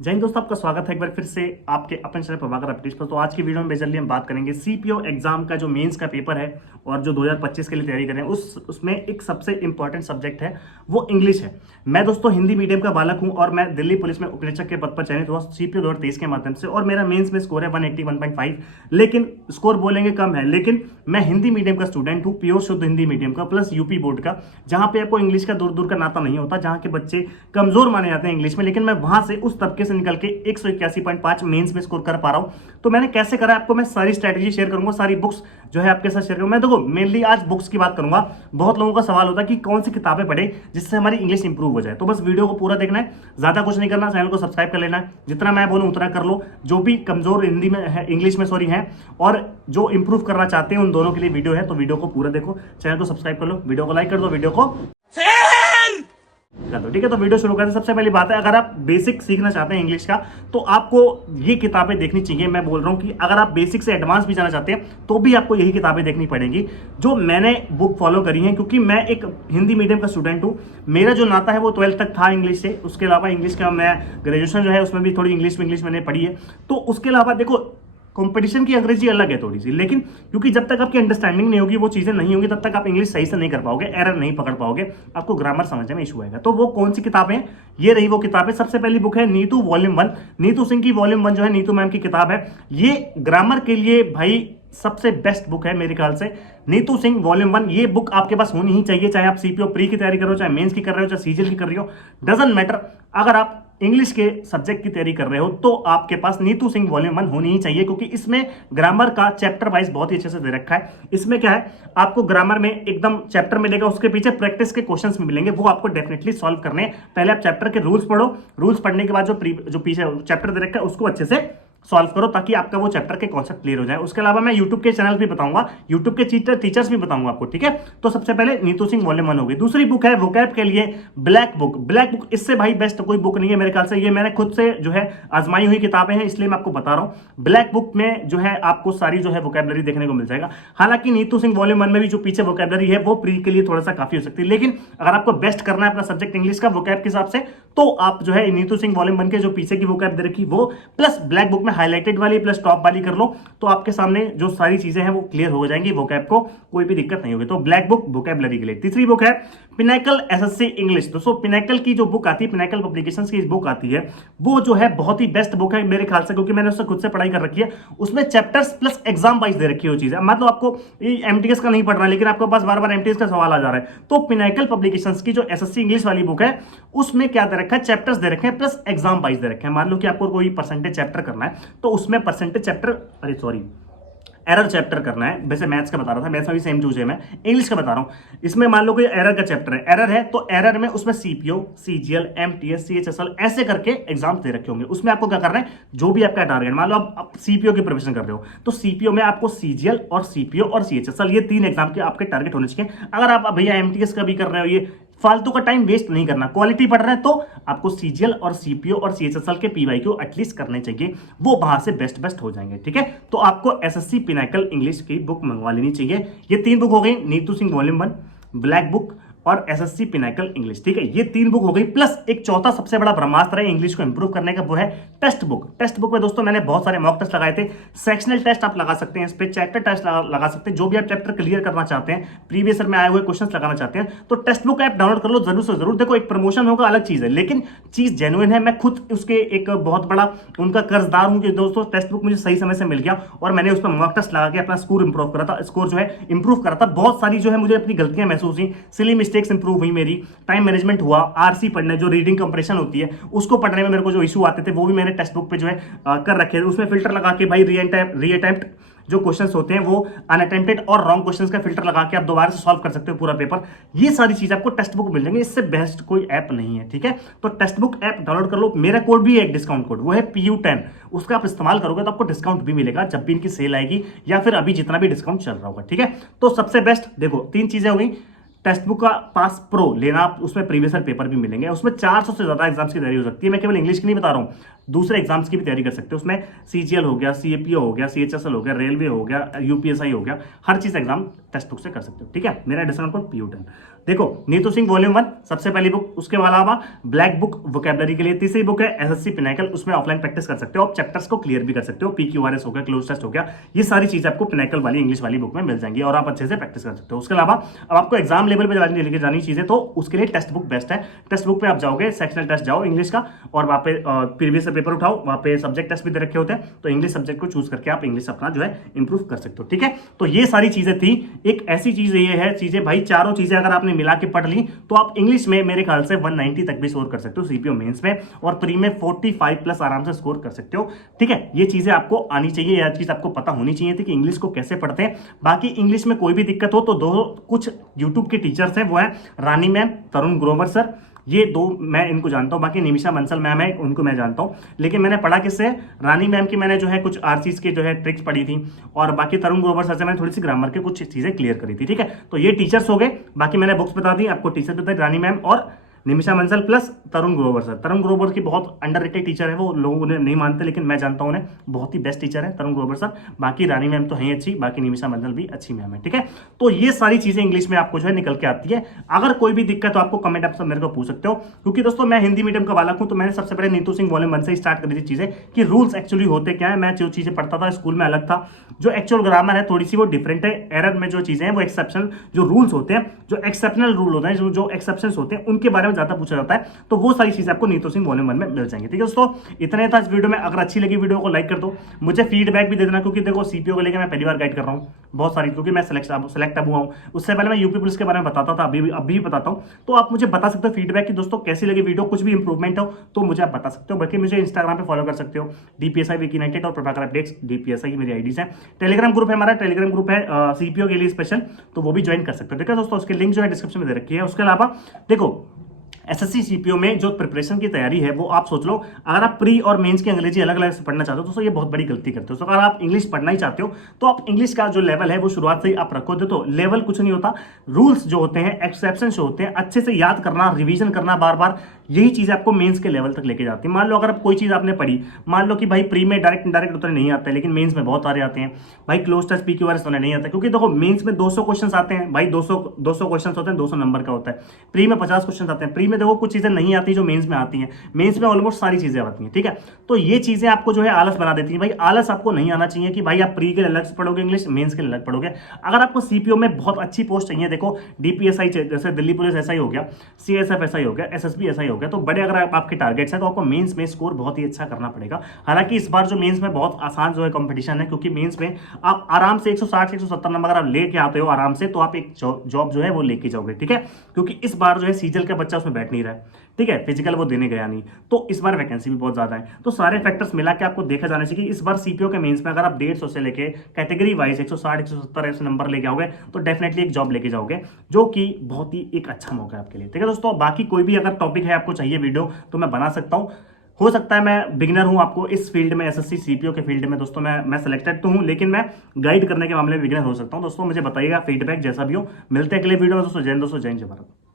जय हिंद दोस्तों, आपका स्वागत है एक बार फिर से आपके अपने चैनल प्रभाकर अपडेट्स पर। तो आज की वीडियो में बेसिकली हम बात करेंगे सीपीओ एग्जाम का जो मेंस का पेपर है और जो 2025 के लिए तैयारी कर रहे हैं उसमें एक सबसे इंपॉर्टेंट सब्जेक्ट है वो इंग्लिश है। मैं दोस्तों हिंदी मीडियम का बालक हूं और मैं दिल्ली पुलिस में उपनिरीक्षक के पद पर चयनित हुआ सीपीओ 2023 के माध्यम से, और मेरा मेन्स में स्कोर है 181.5। लेकिन स्कोर बोलेंगे कम है, लेकिन मैं हिंदी मीडियम का स्टूडेंट हूँ, प्योर शुद्ध हिंदी मीडियम का प्लस यूपी बोर्ड का, जहां पे आपको इंग्लिश का दूर दूर का नाता नहीं होता, जहां के बच्चे कमजोर माने जाते हैं इंग्लिश में। लेकिन मैं वहां से उस तबके से निकल के 181.5 मेंस में स्कोर कर पा रहा हूं। तो मैंने कैसे करा आपको मैं सारी स्ट्रेटजी शेयर करूंगा, सारी बुक्स जो है आपके साथ शेयर करूंगा। मैं देखो मेनली आज बुक्स की बात करूंगा। बहुत लोगों का सवाल होता है कि कौन सी किताबें पढ़े जिससे हमारी इंग्लिश इंप्रूव हो जाए। तो बस वीडियो को पूरा देखना है, ज्यादा कुछ नहीं करना, चैनल को सब्सक्राइब कर लेना है, जितना मैं बोलूं उतना कर लो। जो भी कमजोर हिंदी में है, इंग्लिश में सॉरी है, और जो इंप्रूव करना चाहते हैं उन दोनों के लिए वीडियो है। तो वीडियो को पूरा देखो, चैनल को सब्सक्राइब कर लो, वीडियो को लाइक कर दो, वीडियो को कर दो। ठीक है, तो वीडियो शुरू करते हैं। सबसे पहली बात है, अगर आप बेसिक सीखना चाहते हैं इंग्लिश का तो आपको ये किताबें देखनी चाहिए। मैं बोल रहा हूं कि अगर आप बेसिक से एडवांस भी जाना चाहते हैं तो भी आपको यही किताबें देखनी पड़ेंगी जो मैंने बुक फॉलो करी है, क्योंकि मैं एक हिंदी मीडियम का स्टूडेंट हूं। मेरा जो नाता है वो 12th तक था इंग्लिश से। उसके अलावा इंग्लिश का मैं ग्रेजुएशन जो है उसमें भी थोड़ी इंग्लिश मैंने पढ़ी है। तो उसके अलावा देखो कंपटीशन की अंग्रेजी अलग है थोड़ी सी, लेकिन क्योंकि जब तक आपकी अंडरस्टैंडिंग नहीं होगी, वो चीजें नहीं होंगी, तब तक आप इंग्लिश सही से नहीं कर पाओगे, एरर नहीं पकड़ पाओगे, आपको ग्रामर समझने में इशू आएगा। तो वो कौन सी किताबें? ये रही वो किताबें। सबसे पहली बुक है नीतू वॉल्यूम 1। नीतू सिंह की वॉल्यूम 1 जो है, नीतू मैम की किताब है। ये ग्रामर के लिए भाई सबसे बेस्ट बुक है मेरे ख्याल से। नीतू सिंह वॉल्यूम 1 ये बुक आपके पास होनी ही चाहिए, चाहे आप सीपीओ प्री की तैयारी कर रहे हो, चाहे मेंस की कर रहे हो, चाहे सीजीएल की कर रही हो, डजंट मैटर। अगर आप इंग्लिश के सब्जेक्ट की तैयारी कर रहे हो तो आपके पास नीतू सिंह वॉल्यूम 1 होनी ही चाहिए, क्योंकि इसमें ग्रामर का चैप्टर वाइज बहुत ही अच्छे से दे रखा है। इसमें क्या है, आपको ग्रामर में एकदम चैप्टर मिलेगा, उसके पीछे प्रैक्टिस के क्वेश्चंस भी मिलेंगे, वो आपको डेफिनेटली सॉल्व करने हैं। पहले आप चैप्टर के रूल्स पढ़ो, रूल्स पढ़ने के बाद जो पीछे चैप्टर दे रखा है उसको अच्छे से सॉल्व करो, ताकि आपका वो चैप्टर के कॉन्सेप्ट क्लियर हो जाए। उसके अलावा मैं यूट्यूब के चैनल भी बताऊंगा, यूट्यूब के टीचर्स भी बताऊंगा आपको। ठीक है, तो सबसे पहले नीतू सिंह वॉल्यूम 1 होगी। दूसरी बुक है वोकैब के लिए ब्लैक बुक। ब्लैक बुक इससे भाई बेस्ट कोई बुक नहीं है मेरे ख्याल से। ये मैंने खुद से जो है आजमाई हुई किताबें हैं, इसलिए मैं आपको बता रहा हूं। ब्लैक बुक में जो है आपको सारी जो है वोकैबलरी देखने को मिल जाएगा। हालांकि नीतू सिंह वॉल्यूम 1 में भी जो पीछे वोकैबलरी है वो प्री के लिए थोड़ा सा काफी हो सकती है, लेकिन अगर आपको बेस्ट करना है अपना सब्जेक्ट इंग्लिश का वोकैब के हिसाब से, तो आप जो है नीतू सिंह वॉल्यूम 1 के जो पीछे की वोकैब दे रखी वो प्लस ब्लैक बुक में हाईलाइटेड वाली प्लस टॉप वाली कर लो, तो आपके सामने जो सारी चीजें हैं वो क्लियर हो जाएंगी, वोकैब को कोई भी दिक्कत नहीं होगी। तो ब्लैक बुक वोकैबलरी के लिए। तीसरी बुक है पिनैकल एसएससी इंग्लिश। दोस्तों पिनैकल की जो बुक आती है, पिनैकल पब्लिकेशंस की बुक आती है, वो जो है बहुत ही बेस्ट बुक है मेरे ख्याल से, क्योंकि मैंने उससे खुद से पढ़ाई कर रखी है। उसमें चैप्टर्स प्लस एग्जाम वाइज दे रखी है वो चीज है। मतलब आपको एमटीएस का नहीं पढ़ना, लेकिन आपके पास बार बार एमटीएस का सवाल आ जा रहा है, तो पिनैकल पब्लिकेशंस की जो एसएससी इंग्लिश वाली बुक है उसमें क्या दे रखा है, चैप्टर्स दे रखे हैं प्लस एग्जाम वाइज दे रखे हैं। मान लो कि आपको कोई परसेंटेज चैप्टर करना है, तो उसमें परसेंटेज चैप्टर एरर चैप्टर करना है। वैसे मैथ्स का बता रहा था, मैथ्स में भी सेम चूज है, मैं इंग्लिश का बता रहा हूं। इसमें मान लो कोई एरर का चैप्टर है, एरर है तो एरर में उसमें सीपीओ, सीजीएल, एमटीएस, सीएचएसएल ऐसे करके एग्जाम दे रखे होंगे। उसमें आपको क्या करना है, जो भी आपका टारगेट, मान लो आप सीपीओ की प्रिपरेशन कर रहे हो, तो सीपीओ में आपको सीजीएल और सीपीओ और सीएचएसएल ये 3 एग्जाम के आपके टारगेट होने चाहिए। अगर आप भैया एमटीएस का भी कर रहे हो, ये फालतू का टाइम वेस्ट नहीं करना, क्वालिटी पढ़ रहे हैं तो आपको सीजीएल और सीपीओ और सीएचएसएल के पीवाईक्यू एटलीस्ट करने चाहिए, वो वहां से बेस्ट हो जाएंगे। ठीक है, तो आपको एसएससी पिनैकल इंग्लिश की बुक मंगवा लेनी चाहिए। ये 3 बुक हो गई, Neetu Singh volume 1, black book और एसएससी पिनैकल इंग्लिश। ठीक है, ये 3 बुक हो गई, प्लस एक चौथा सबसे बड़ा ब्रह्मास्त्र है इंग्लिश को इंप्रूव करने का, वो है टेक्स्ट बुक। टेक्स्ट बुक में दोस्तों मैंने बहुत सारे मॉक टेस्ट लगाए थे, सेक्शनल टेस्ट आप लगा सकते हैं, इस पे चैप्टर टेस्ट लगा सकते हैं, जो भी आप चैप्टर क्लियर करना चाहते हैं, प्रीवियस ईयर में आए हुए क्वेश्चंस लगाना चाहते हैं, तो टेक्स्ट बुक ऐप डाउनलोड कर लो जरूर से जरूर। देखो एक प्रमोशन होगा अलग चीज है, लेकिन चीज जेन्युइन है। मैं खुद उसके एक बहुत बड़ा उनका कर्जदार हूं कि दोस्तों टेक्स्ट बुक मुझे सही समय से मिल गया और मैंने उस पर मॉक टेस्ट लगा के अपना स्कोर इंप्रूव करा था, स्कोर जो है इंप्रूव करा था। बहुत सारी जो है मुझे अपनी गलतियां महसूस हुई, सिली मिस्टेक्स इंप्रूव हुई, मेरी टाइम मैनेजमेंट हुआ, आरसी पढ़ने जो रीडिंग कंप्रेशन होती है उसको पढ़ने में मेरे को जो इशू आते थे वो भी मैंने टेक्स्ट बुक पे जो है कर रखे थे। उसमें फिल्टर लगा के भाई रीअटेम्प्ट जो क्वेश्चंस होते हैं वो अनअटेम्प्टेड और रॉन्ग क्वेश्चंस का फिल्टर लगा के आप दोबारा से सॉल्व कर सकते हो पूरा पेपर। ये सारी चीज आपको टेक्स्ट बुक मिल जाएंगे, इससे बेस्ट कोई ऐप नहीं है। ठीक है, तो टेक्स्ट बुक ऐप डाउनलोड कर लो। मेरा कोड भी है एक डिस्काउंट कोड, वो है PU10, उसका आप इस्तेमाल करोगे तो आपको डिस्काउंट भी मिलेगा जब भी इनकी सेल आएगी, या फिर अभी जितना भी डिस्काउंट चल रहा होगा। ठीक है, तो सबसे बेस्ट देखो 3 चीजें हो गई। टेक्स्ट बुक का पास प्रो लेना, उसमें प्रीवियस ईयर पेपर भी मिलेंगे, उसमें 400 से ज्यादा एग्जाम्स की तैयारी हो सकती है। मैं केवल इंग्लिश की नहीं बता रहा हूँ, दूसरे एग्जाम्स की भी तैयारी कर सकते हो। उसमें सीजीएल हो गया, सीएपीओ हो गया, सीएचएसएल हो गया, रेलवे हो गया, यूपीएसआई हो गया, हर चीज एग्जाम टेक्स्ट बुक से कर सकते हो। ठीक है, मेरा डिस्काउंट कोड PU10। देखो, नीतू सिंह वॉल्यूम 1 सबसे पहली बुक, उसके अलावा ब्लैक बुक वोकैबुलरी के लिए तीसरी बुक है एसएससी पिनाकल, उसमें ऑफलाइन प्रैक्टिस कर सकते हो, आप चैप्टर्स को क्लियर भी कर सकते हो, PQRS हो गया, क्लोज टेस्ट हो गया, ये सारी चीजें आपको पिनाकल वाली इंग्लिश वाली बुक में मिल जाएंगी और आप अच्छे से प्रैक्टिस कर सकते हो। उसके अलावा अब आपको एग्जाम लेवल पर लेके जानी चीजें, तो उसके लिए टेक्स्ट बुक बेस्ट है। टेक्स्ट बुक पे आप जाओगे, सेक्शनल टेस्ट जाओ इंग्लिश का, और वहाँ पे प्रीवियस पेपर उठाओ, वहाँ पे सब्जेक्ट टेस्ट भी दे रखे होते हैं, तो इंग्लिश सब्जेक्ट को चूज करके आप इंग्लिश अपना जो है इंप्रूव कर सकते हो। ठीक है, तो ये सारी चीजें थी। एक ऐसी चीज ये है चीजें भाई, चारों चीजें अगर आपने मिला के पढ़ ली तो आप इंग्लिश में मेरे ख्याल से 190 तक भी स्कोर कर सकते हो सीपीओ मेंस में, और प्री में 45 प्लस आराम से स्कोर कर सकते हो। ठीक है, ये चीजें आपको आनी चाहिए, यह चीज आपको पता होनी चाहिए थी कि इंग्लिश को कैसे पढ़ते हैं। बाकी इंग्लिश में कोई भी दिक्कत हो तो दो कुछ यूट्यूब के टीचर्स हैं, वो है रानी मैम, तरुण ग्रोवर सर, ये दो मैं इनको जानता हूं। बाकी निमिषा बंसल मैम है, उनको मैं जानता हूं, लेकिन मैंने पढ़ा किससे, रानी मैम की मैंने जो है कुछ आरसीज के जो है ट्रिक्स पढ़ी थी, और बाकी तरुण ग्रोवर सर से मैंने थोड़ी सी ग्रामर के कुछ चीजें क्लियर करी थी। ठीक है, तो ये टीचर्स हो गए। बाकी मैंने बुक्स बता दी आपको, टीचर बता दी रानी मैम और निमिषा बंसल प्लस तरुण ग्रोवर सर। तरुण ग्रोवर की बहुत अंडररेटेड टीचर है, वो लोग उन्हें नहीं मानते, लेकिन मैं जानता हूं उन्हें, बहुत ही बेस्ट टीचर है तरुण ग्रोवर सर। बाकी रानी मैम तो हैं अच्छी, बाकी निमिषा बंसल भी अच्छी मैम है। ठीक है, तो ये सारी चीजें इंग्लिश में आपको जो है निकल के आती है। अगर कोई भी दिक्कत हो आपको कमेंट आप मेरे को पूछ सकते हो, क्योंकि दोस्तों मैं हिंदी मीडियम का बालक हूं, तो मैंने सबसे पहले नीतू सिंह वॉल्यूम 1 से स्टार्ट करी थी चीजें कि रूल्स एक्चुअली होते क्या है। मैं जो चीजें पढ़ता था स्कूल में अलग था, जो एक्चुअल ग्रामर है थोड़ी सी वो डिफरेंट है, एरर में जो चीजें हैं वो एक्सेप्शनल, जो रूल्स होते हैं, जो एक्सेप्शनल रूल होते हैं, जो एक्सेप्शन होते हैं, उनके बारे में ज्यादा पूछा जाता है। तो वो सारी चीजें आपको नीतू सिंह वॉल्यूम 1 में मिल जाएंगी। ठीक है दोस्तों, इतने था इस वीडियो में। अगर अच्छी लगी वीडियो को लाइक कर दो, मुझे फीडबैक भी दे देना, क्योंकि देखो सीपीओ को लेकर मैं पहली बार गाइड कर रहा हूँ बहुत सारी, क्योंकि मैं सेलेक्ट अब हुआ हूँ। उससे पहले मैं यूपी पुलिस के बारे में बताता था, अभी भी बताता हूँ। तो आप मुझे बता सकते हो फीडबैक की दोस्तों कैसी लगी वीडियो, कुछ भी इंप्रूवमेंट हो तो मुझे आप बता सकते हो। बाकी मुझे इंस्टाग्राम पे फॉलो कर सकते हो, DPSI Wiki 98 और प्रभाकर अपडेट्स DPSI की मेरी आईडीज है। टेलीग्राम ग्रुप है हमारा, टेलीग्राम ग्रुप है सीपीओ के लिए स्पेशल, तो वो भी ज्वाइन कर सकते हो। ठीक है दोस्तों, उसके लिंक जो है डिस्क्रिप्शन में दे रखी है। उसके अलावा देखो, एसएससी सीपीओ में जो प्रिपरेशन की तैयारी है वो आप सोच लो, अगर आप प्री और मेंस की अंग्रेजी अलग अलग से पढ़ना चाहते हो तो ये बहुत बड़ी गलती करते हो। तो अगर आप इंग्लिश पढ़ना ही चाहते हो तो आप इंग्लिश का जो लेवल है वो शुरुआत से ही आप रखो। देखो लेवल कुछ नहीं होता, रूल्स जो होते हैं, एक्सेप्शन जो होते हैं, अच्छे से याद करना, रिवीजन करना बार बार, यही चीज आपको मेंस के लेवल तक लेके जाती है। मान लो अगर आप कोई चीज आपने पढ़ी, मान लो कि भाई प्री में डायरेक्ट इनडायरेक्ट उत्तर नहीं आते, लेकिन मेंस में बहुत सारे आते हैं। भाई क्लोज टेस्ट PQRS तो नहीं आता, क्योंकि देखो मेंस में 200 क्वेश्चन आते हैं भाई, 200 क्वेश्चन होते हैं, 200 नंबर का होता है। प्री में 50 क्वेश्चन आते हैं। प्री में देखो कुछ चीजें नहीं आती जो मेंस में आती हैं, मेंस में ऑलमोस्ट सारी चीजें आती हैं। ठीक है, तो ये चीजें आपको जो है आलस बना देती है। भाई आलस आपको नहीं आना चाहिए कि भाई आप प्री के अलग से पढ़ोगे इंग्लिश, मेंस के अलग पढ़ोगे। अगर आपको सीपीओ में बहुत अच्छी पोस्ट चाहिए, देखो DPSI जैसे दिल्ली पुलिस SI हो गया, CSF SI हो गया, SSB SI हो गया, तो बड़े अगर आपके टारगेट्स हैं तो आपको मेंस में स्कोर बहुत ही अच्छा करना पड़ेगा। हालांकि इस बार जो मेंस में बहुत आसान जो है कंपटीशन है, क्योंकि मेंस में आप आराम से 160 से 170 नंबर अगर आप लेके आते हो आराम से, तो आप एक जॉब जो है वो लेके जाओगे। ठीक है, क्योंकि इस बार जो है सीजल का बच्चा उसमें बैठ नहीं रहा है। ठीक है, फिजिकल वो देने गया नहीं, तो इस बार वैकेंसी भी बहुत ज्यादा है। तो सारे फैक्टर्स मिला के आपको देखा जाना चाहिए कि इस बार सीपीओ के मेंस में अगर आप 150 से लेके कैटेगरी वाइज 160 170 ऐसे नंबर लेके आओगे तो डेफिनेटली एक जॉब लेके जाओगे, जो कि बहुत ही एक अच्छा मौका है आपके लिए। ठीक है दोस्तों, बाकी कोई भी अगर टॉपिक है आपको चाहिए वीडियो तो मैं बना सकता हूँ। हो सकता है मैं बिगिनर हूं आपको इस फील्ड में, एसएससी सीपीओ के फील्ड में दोस्तों, मैं सिलेक्टेड तो हूं, लेकिन मैं गाइड करने के मामले में बिगिनर हो सकता हूं। दोस्तों मुझे बताइएगा फीडबैक जैसा भी हो। मिलते हैं अगले वीडियो में दोस्तों। जय हिंद दोस्तों, जय हिंद, जय भारत।